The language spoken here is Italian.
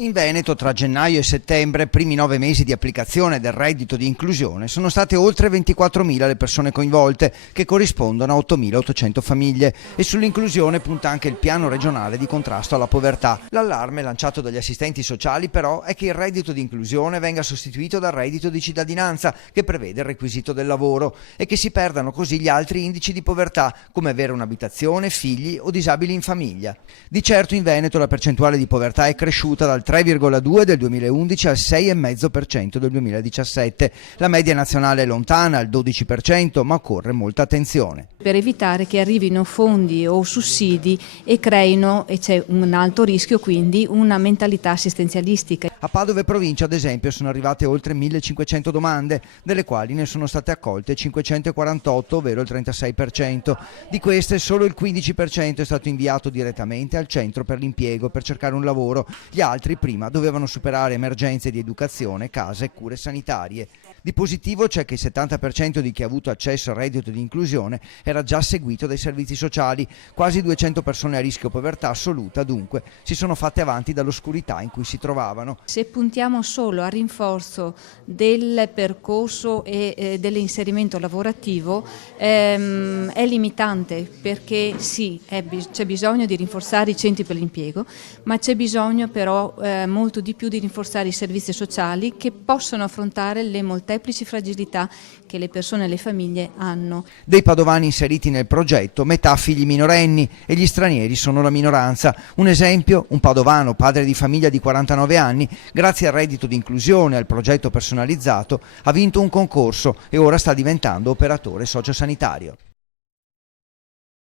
In Veneto, tra gennaio e settembre, primi 9 mesi di applicazione del reddito di inclusione, sono state oltre 24.000 le persone coinvolte, che corrispondono a 8.800 famiglie. E sull'inclusione punta anche il piano regionale di contrasto alla povertà. L'allarme lanciato dagli assistenti sociali però è che il reddito di inclusione venga sostituito dal reddito di cittadinanza, che prevede il requisito del lavoro, e che si perdano così gli altri indici di povertà, come avere un'abitazione, figli o disabili in famiglia. Di certo in Veneto la percentuale di povertà è cresciuta dal 3,2 del 2011 al 6,5% del 2017. La media nazionale è lontana, al 12%, ma occorre molta attenzione. Per evitare che arrivino fondi o sussidi e creino, e c'è un alto rischio quindi, una mentalità assistenzialistica. A Padova e provincia, ad esempio, sono arrivate oltre 1.500 domande, delle quali ne sono state accolte 548, ovvero il 36%. Di queste solo il 15% è stato inviato direttamente al centro per l'impiego per cercare un lavoro. Gli altri prima dovevano superare emergenze di educazione, casa e cure sanitarie. Di positivo c'è che il 70% di chi ha avuto accesso al reddito di inclusione era già seguito dai servizi sociali. Quasi 200 persone a rischio povertà assoluta, dunque, si sono fatte avanti dall'oscurità in cui si trovavano. Se puntiamo solo al rinforzo del percorso e dell'inserimento lavorativo è limitante, perché sì, c'è bisogno di rinforzare i centri per l'impiego, ma c'è bisogno però molto di più di rinforzare i servizi sociali che possono affrontare le molteplici fragilità che le persone e le famiglie hanno. Dei padovani inseriti nel progetto, metà figli minorenni, e gli stranieri sono la minoranza. Un esempio, un padovano, padre di famiglia di 49 anni, grazie al reddito di inclusione e al progetto personalizzato, ha vinto un concorso e ora sta diventando operatore sociosanitario.